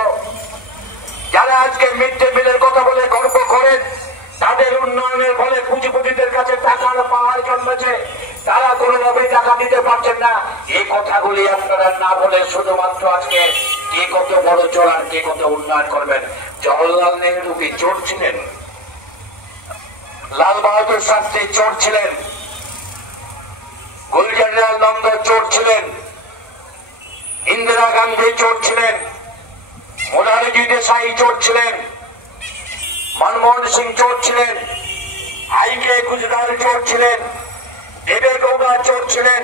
যারা আজকে মিড ডে মিলের কথা বলে গর্ব করেন, তাদের উন্নয়নের ফলে পুঁজিপতিদের কাছে টাকার পাহাড় জন্মেছে, তারা কোনোভাবে টাকা দিতে পারছেন না। এই কথাগুলি আপনারা না বলে শুধুমাত্র আজকে কে কত বড় চোর আর কে কত উন্নয়ন করবেন। জওহরলাল নেহরু কি চোর ছিলেন? লাল বাহাদুর শাস্ত্রী চোর ছিলেন? গুলজারলাল নন্দ চোর ছিলেন? ইন্দিরা গান্ধী চোর ছিলেন? মোরারজি দেশাই চোর ছিলেন? মনমোহন সিং চোর ছিলেন? আইকে গুজরাল চোর ছিলেন? দেবে গৌড়া চোর ছিলেন?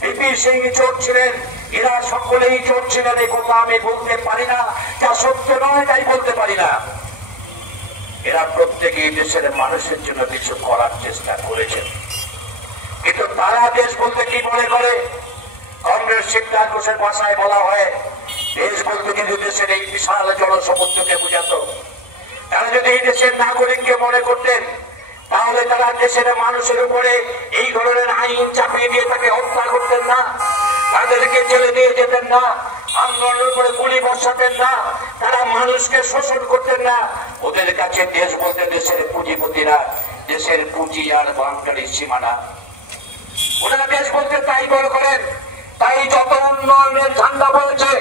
বিপি সিং চোর ছিলেন? এরা সকলেই চোর ছিলেন। এই কথা আমি বলতে পারি না, যা সত্য নয় তাই বলতে পারি না। এরা প্রত্যেকেই দেশের মানুষের জন্য কিছু করার চেষ্টা করেছেন, কিন্তু তারা দেশ বলতে কি মনে করে? কংগ্রেস শিবনাথ ঘোষের ভাষায় বলা হয়, দেশ বলতে কিন্তু দেশের এই বিশাল জনসমুদ্রকে বোঝাত। তারা যদি এই দেশের নাগরিককে মনে করতেন, তাহলে তারা দেশের মানুষের উপরে এই ধরনের আইন চাপিয়ে দিয়ে তাকে হত্যা করতেন না, তাদেরকে জেলে দিয়ে যেতেন না, আন্দোলনের উপরে গুলি বসাতেন না, তারা মানুষকে শোষণ করতেন না। ওদের কাছে দেশ বলতে দেশের পুঁজিপতিরা, দেশের পুঁজি আর বাঙালির সীমানা। ওনারা দেশ বলতে তাই মনে করেন। তাই যত উন্নয়নের ঝান্ডা বলছে,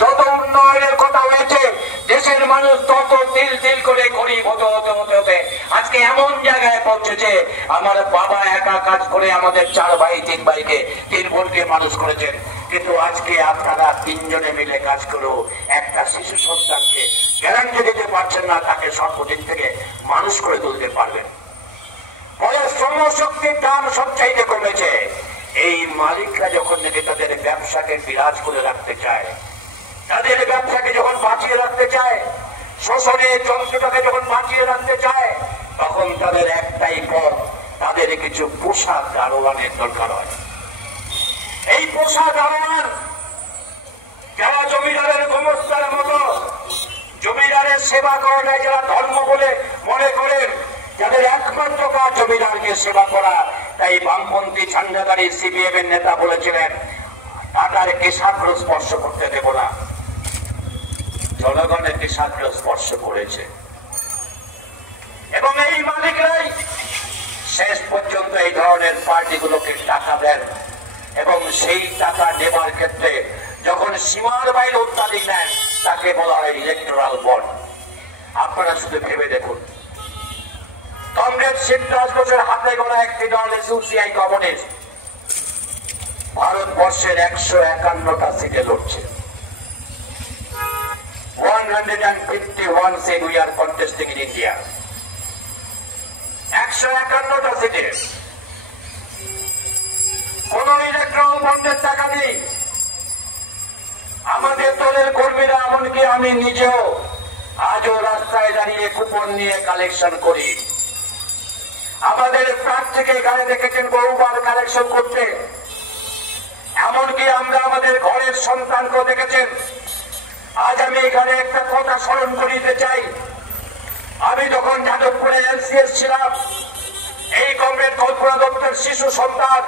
যত উন্নয়নের কথা হয়েছে, দেশের মানুষ তত তিল তিল করে গরিব হতে হতে হতে হতে আজকে এমন জায়গায় পৌঁছেছে। আমার বাবা একা কাজ করে আমাদের 4 ভাই 3 ভাইকে 3 বোনকে মানুষ করেছেন, কিন্তু আজকে আপনারা 3 জনে মিলে কাজ করেও একটা শিশু সন্তানকে গ্যারান্টি দিতে পারছেন না তাকে সর্বদিক থেকে মানুষ করে তুলতে পারবেন। ফলে শ্রমশক্তির দাম সবচাইতে কমেছে। এই মালিকরা যখন নাকি তাদের ব্যবসাকে বিরাজ করে রাখতে চায়, তাদের ব্যবসাকে যখন বাঁচিয়ে রাখতে চায়, শোষণের যন্ত্রটাকে যখন বাঁচিয়ে রাখতে চায়, তখন তাদের একটাই পথ, তাদের কিছু পোষা দারোয়ানের দরকার হয়। এই পোষা দারোয়ান যারা জমিদারের গোমস্তার মতো জমিদারের সেবা করাটাই যারা ধর্ম বলে মনে করেন, যাদের একমাত্র কাজ জমিদারকে সেবা করা। তাই বামপন্থী ঝান্ডাধারী সিপিএম এর নেতা বলেছিলেন, টাকার কেশাগ্র স্পর্শ করতে দেব না। জনগণের কেশাগ্র স্পর্শ করেছে এবং এই মালিকরাই শেষ পর্যন্ত এই ধরনের পার্টিগুলোকে টাকা দেন এবং সেই টাকা নেবার ক্ষেত্রে যখন সীমার বাইরে অত্যাধিক নেন তাকে বলা হয় ইলেকটোরাল বন্ড। আপনারা শুধু ভেবে দেখুন, কংগ্রেস 10 বছর হাতে গড়া একটি দল এসইউসিআই কমিউনিস্ট ভারতবর্ষের 151টা সিটে লড়ছে। 151 seat we are contesting in India. 151টা সিটে কোন ইলেকট্রাল বন্ডের টাকা নেই। আমাদের দলের কর্মীরা, এমনকি আমি নিজেও আজও রাস্তায় দাঁড়িয়ে কুপন নিয়ে কালেকশন করি। আমাদের প্রার্থীকে এখানে দেখেছেন বহুবার কালেকশন করতে, এমনকি আমরা আমাদের ঘরের সন্তানকেও দেখেছেন। আজ আমি এখানে একটা কথা স্মরণ করিতে চাই। আমি যখন যাদবপুরে এলসিএস ছিলাম, এই কমরেড কল্পনা দত্তের শিশু সন্তান,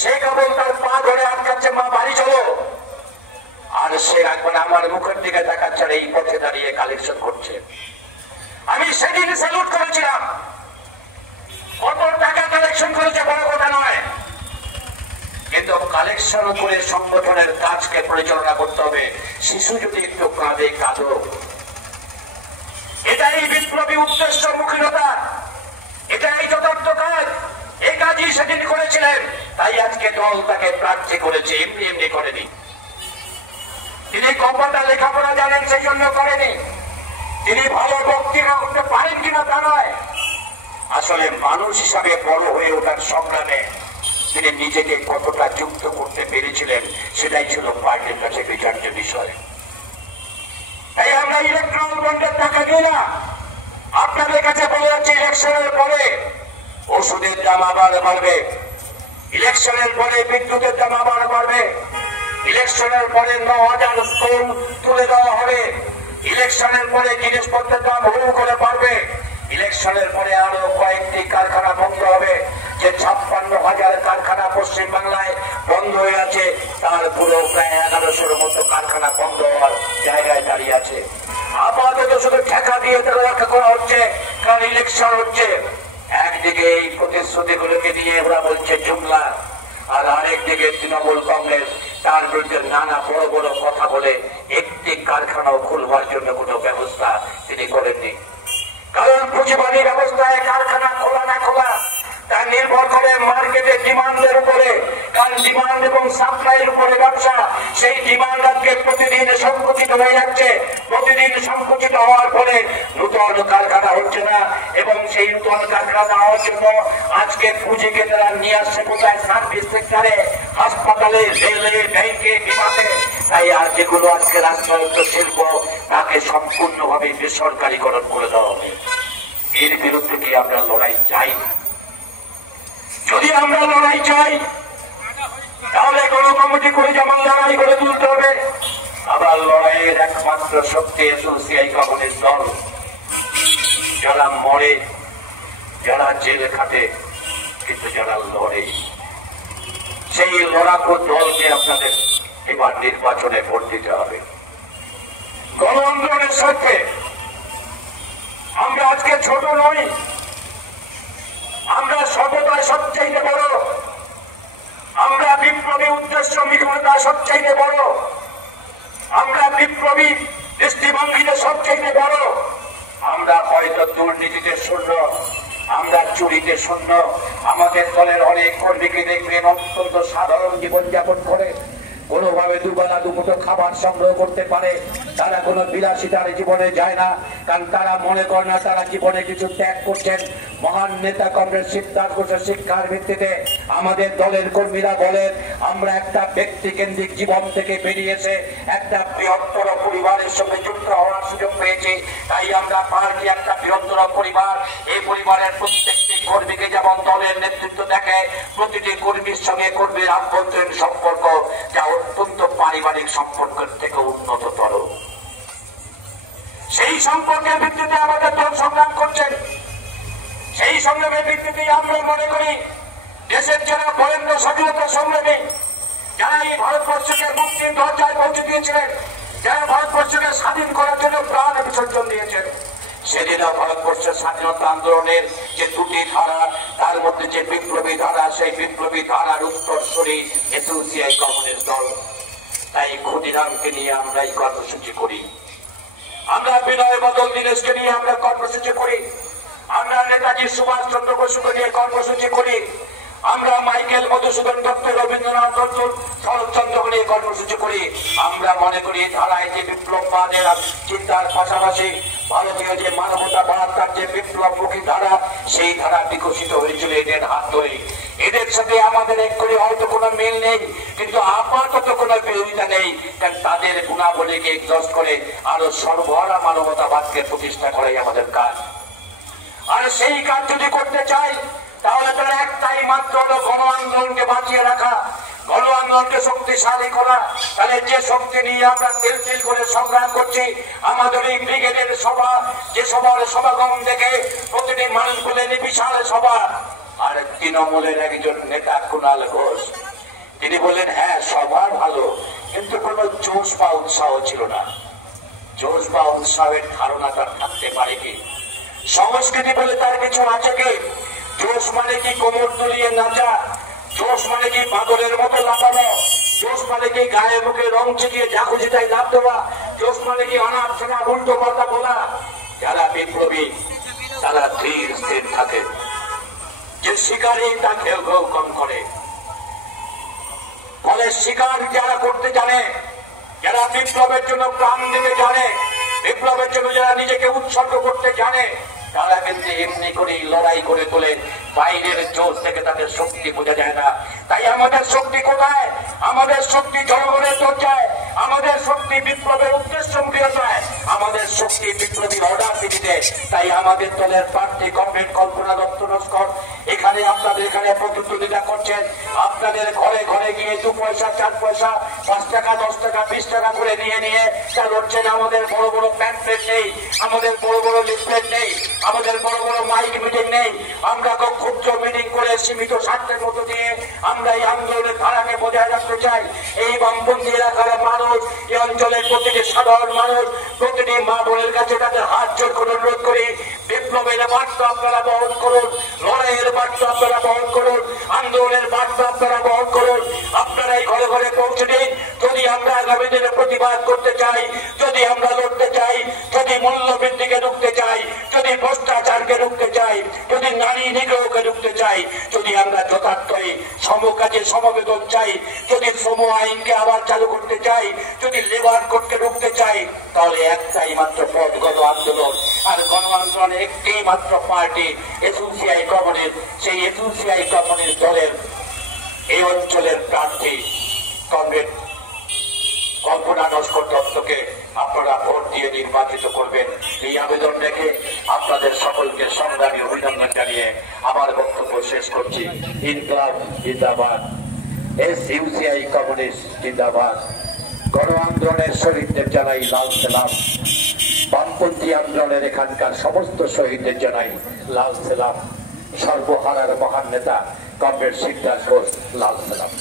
সে কেবল তার পা ধরে আটকাচ্ছে, মা বাড়ি চলো, আর সে একবার আমার মুখের দিকে দেখাচ্ছে, এই পথে দাঁড়িয়ে কালেকশন করছে। আমি সেদিন স্যালুট করেছিলাম। কত টাকা কালেকশন করেছে বড় কথা নয়, কিন্তু কালেকশন ইলেকশন করে সংগঠনের কাজকে পরিচালনা করতে হবে। শিশু যদি একটু কাঁদে কাঁদো, এটাই বিপ্লবী উদ্দেশ্যমুখীনতা, এটাই যথার্থ কাজ। এই কাজই সেদিন করেছিলেন, তাই আজকে দল তাকে প্রার্থী করেছে, এমনি এমনি করেনি। তিনি কপাটা লেখাপড়া জানেন সেই জন্য করেনি, তিনি ভালো বক্তৃতা করতে পারেন কিনা তা নয়, আসলে মানুষ হিসাবে বড় হয়ে ওঠার সংগ্রামে তিনি নিজেকে কতটা যুক্ত করতে পেরেছিলেন সেটাই ছিল পার্টির কাছে বিচার্য বিষয়। তাই আমরা ইলেকট্রন বন্ডের টাকা দিই না। আপনাদের কাছে বলে যাচ্ছে ইলেকশনের পরে ওষুধের দাম আবার বাড়বে, ইলেকশনের পরে বিদ্যুতের দাম আবার বাড়বে, ইলেকশনের পরে 9,000 স্কুল তুলে দেওয়া হবে, ইলেকশনের পরে জিনিসপত্রের দাম হু করে বাড়বে, ইলেকশনের পরে আরো কয়েকটি কারখানা বন্ধ হবে। যে 56,000 কারখানা পশ্চিম বাংলায় বন্ধ হয়ে আছে, তার পুরো প্রায় 1100-র মতো কারখানা বন্ধ হওয়ার জায়গায় দাঁড়িয়ে আছে। আপাতত শুধু ঠেকা দিয়ে তারা রক্ষা করা হচ্ছে, কারণ ইলেকশন হচ্ছে। একদিকে এই প্রতিশ্রুতিগুলোকে নিয়ে ওরা বলছে জুমলা, আর আরেকদিকে তৃণমূল কংগ্রেস তার বিরুদ্ধে নানা বড় বড় কথা বলে একটি কারখানাও খুলবার জন্য কোনো ব্যবস্থা তিনি করেননি। কারণ পুঁজিবাদী ব্যবস্থায় কারখানা খোলা না খোলা তা নির্ভর করে মার্কেটের ডিমান্ডের উপরে, কারণ ডিমান্ড এবং সাপ্লাইয়ের উপরে ব্যবসা। সেই ডিমান্ড আজকে প্রতিদিন সংকুচিত হয়ে যাচ্ছে, প্রতিদিন সংকুচিত হওয়ার ফলে নূতন কারখানা হচ্ছে না, এবং সেই নূতন কারখানা দেওয়ার জন্য আজকে পুঁজিকে তারা নিয়ে আসছে কোথায়? সার্ভিস সেক্টরে, হাসপাতালে, রেলে, ব্যাংকে, বিমাতে। তাই আর যেগুলো আজকে রাষ্ট্রায়ত্ত শিল্প তাকে সম্পূর্ণভাবে বেসরকারীকরণ করে দেওয়া হবে। এর বিরুদ্ধে কি আমরা লড়াই চাই? যদি আমরা লড়াই চাই তাহলে কোন কমিটি করে যেমন লড়াই করে তুলতে হবে। আবার লড়াইয়ের একমাত্র শক্তি এসোসিয়াই কমিউনিস্ট দল, যারা মরে, যারা জেলে খাটে, কিন্তু যারা লড়ে, সেই লড়াকু দলকে আপনাদের এবার নির্বাচনে ভোট দিতে হবে। গণ আন্দোলনের স্বার্থে আমরা আজকে ছোট নই, আমরা সততায় সবচাইতে বড়, আমরা বিপ্লবী উদ্দেশ্যমুখীনতা সবচাইতে বড়, আমরা বিপ্লবী দৃষ্টিভঙ্গিতে সবচাইতে বড়। আমরা হয়তো দুর্নীতিতে শূন্য, আমরা চুরিতে শূন্য। আমাদের দলের অনেক কর্মীকে দেখবেন অত্যন্ত সাধারণ জীবনযাপন করে, কোনোভাবে দুবেলা দুপুটো খাবার সংগ্রহ করতে পারে, তারা কোনো বিলাসিতার জীবনে যায় না, কারণ তারা মনে করে না তারা জীবনে কিছু ত্যাগ করছেন। মহান নেতা কংগ্রেস সিদ্ধান্ত করছে শিক্ষার ভিত্তিতে। আমাদের দলের কর্মীরা বলেন আমরা একটা ব্যক্তি কেন্দ্রিক জীবন থেকে বেরিয়েছে একটা বৃহত্তর পরিবারের সঙ্গে যুক্ত হওয়ার সুযোগ পেয়েছি। তাই আমরা পার্টি একটা বৃহত্তর পরিবার, এই পরিবারের প্রত্যেকটি কর্মীকে যেমন দলের নেতৃত্ব দেখে, প্রতিটি কর্মীর সঙ্গে কর্মীর আভ্যন্তরীণ সম্পর্ক যা অত্যন্ত পারিবারিক সম্পর্কের থেকে উন্নততর, সেই সম্পর্কের ভিত্তিতে আমাদের দল সংগ্রাম করছেন। সেই সংগ্রামের ভিত্তিতে আমরা মনে করি দেশের যারা বরেণ্য স্বাধীনতা সংগ্রামী, যারা এই ভারতবর্ষকে মুক্তির দরজায় পৌঁছে দিয়েছিলেন, যারা ভারতবর্ষকে স্বাধীন করার জন্য প্রাণ বিসর্জন দিয়েছেন, সেদিনও ভারতবর্ষের স্বাধীনতা আন্দোলনের যে দুটি ধারা, তার মধ্যে যে বিপ্লবী ধারা, সেই বিপ্লবী ধারার উত্তরসূরি এসোসিয়াই কমিউনিস্ট দল। তাই ক্ষুদিরামকে নিয়ে আমরা এই কর্মসূচি করি, আমরা বিনয় বাদল দীনেশকে নিয়ে আমরা কর্মসূচি করি, আমরা নেতাজি সুভাষ চন্দ্র বসুকে নিয়ে কর্মসূচি করি, আমরা মাইকেল মধুসূদন দত্ত, রবীন্দ্রনাথ দত্ত, শরৎচন্দ্রকে নিয়ে কর্মসূচি করি। আমরা মনে করি ধারায় যে বিপ্লববাদের চিন্তার পাশাপাশি ভারতীয় যে মানবতাবাদ তার যে বিপ্লবমুখী ধারা, সেই ধারা বিকশিত হয়েছিল এদের হাত ধরে। এদের সাথে আমাদের একটু হয়তো কোনো মিল নেই, কিন্তু আপাতত কোনো বিরোধিতা নেই, কারণ তাদের গুণাবলীকে এক্সস্ট করে আরো সর্বহারা মানবতাবাদকে প্রতিষ্ঠা করাই আমাদের কাজ। আর সেই কাজ যদি করতে চাই তাহলে তারা একটাই মাত্র হলো গণ আন্দোলনকে বাঁচিয়ে রাখা, গণ আন্দোলনকে শক্তিশালী করা। তাহলে যে শক্তি নিয়ে আমরা তেল তেল করে সংগ্রাম করছি, আমাদের এই ব্রিগেডের সভা, যে সবার সমাগম দেখে প্রতিটি মানুষ বলে বিশাল সভা। আর তৃণমূলের একজন নেতা কুণাল ঘোষ, তিনি বললেন হ্যাঁ সভা ভালো, কিন্তু কোনো জোশ বা উৎসাহ ছিল না। জোশ বা উৎসাহের ধারণাটা থাকতে পারে কি? সংস্কৃতি বলে তার কিছু আছে কি? জোশ মানে কি কোমর দুলিয়ে নাচা? জোশ মানে কি বাদরের মতো লাফানো, জোশ মানে কি গায়ে মুখে রং ছিটিয়ে যা খুশি তাই লাভ দেওয়া, জোশ মানে কি অনাপ শোনা উল্টো পাল্টা বলা। যারা বিপ্লবী তারা ধীর স্থির থাকে, যে শিকারী তা কেউ কেউ কম করে। ফলে শিকার যারা করতে জানে, যারা বিপ্লবের জন্য প্রাণ দিতে জানে, বিপ্লবের জন্য যারা নিজেকে উৎসর্গ করতে জানে, তারা কিন্তু এমনি করেই লড়াই করে তোলে। বাইরের জোর থেকে তাদের শক্তি বোঝা যায় না। তাই আমাদের শক্তি কোথায়? আমাদের শক্তি জনগণের দরজায়, আমাদের শক্তি বিপ্লবের উদ্দেশ্যমুখীতায়, আমাদের শক্তি বিপ্লবী অর্ডার দিতে। তাই আমাদের দলের প্রার্থী কমরেড কল্পনা দত্ত নস্কর এখানে আপনাদের এখানে প্রতিদ্বন্দ্বিতা করছেন। আপনাদের ঘরে ঘরে গিয়ে 2 পয়সা 4 পয়সা 5 টাকা 10 টাকা 20 টাকা করে নিয়ে তা লড়ছেন। আমাদের বড় বড় প্যাম্পলেট নেই, আমাদের বড় বড় লিফলেট নেই, আমাদের বড় বড় মাইক মিটিং নেই। আমরা ক্ষুদ্র মিটিং করে সীমিত স্বার্থের মতো দিয়ে আমরা এই আন্দোলনের ধারাকে বজায় রাখতে চাই। এই বামপন্থী এলাকার মানুষ, এই অঞ্চলের প্রতিটি সাধারণ মানুষ, প্রতিটি মা বোনের কাছে তাদের হাত জোর করে অনুরোধ করি, বিপ্লবের বার্তা আপনারা বহন করুন, লড়াইয়ের বার্তা আপনারা বহন করুন, আন্দোলনের বার্তা আপনারা বহন করুন। আপনারা এই ঘরে ঘরে পৌঁছে দিন। যদি আমরা আগামী দিনে প্রতিবাদ করতে চাই, যদি আমরা লড়তে চাই, যদি মূল্যবৃদ্ধিকে রুখতে চাই, যদি ভ্রষ্টাচারকে রুখতে চাই, যদি নারী নিগ্রহকে রুখতে চাই, যদি আমরা যথার্থই সমকাজে সমবেদন চাই, যদি শ্রম আইনকে আবার চালু করতে চাই, যদি লেবার কোডকে রুখতে চাই, তাহলে একটাই মাত্র পথ গণ আন্দোলন। আর গণ আন্দোলনে একটি মাত্র পার্টি এসইউসিআই কমিউনিস্ট। সেই এসইউসিআই কমিউনিস্ট দলের এই অঞ্চলের প্রার্থী কমরেড কল্পনা নস্কর দত্তকে আপনারা ভোট দিয়ে নির্বাচিত করবেন। এই আবেদন রেখে আপনাদের সকলকে সংগ্রামী অভিনন্দন জানিয়ে আমার বক্তব্য শেষ করছি। ইনকলাব জিন্দাবাদ, এসইউসিআই কমিউনিস্ট জিন্দাবাদ। গণ আন্দোলনের শহীদদের জানাই লাল সালাম। বামপন্থী আন্দোলনের এখানকার সমস্ত শহীদদের জানাই লাল সালাম। সর্বহারার মহান নেতা কমরেড শিবদাস ঘোষ, লাল সালাম।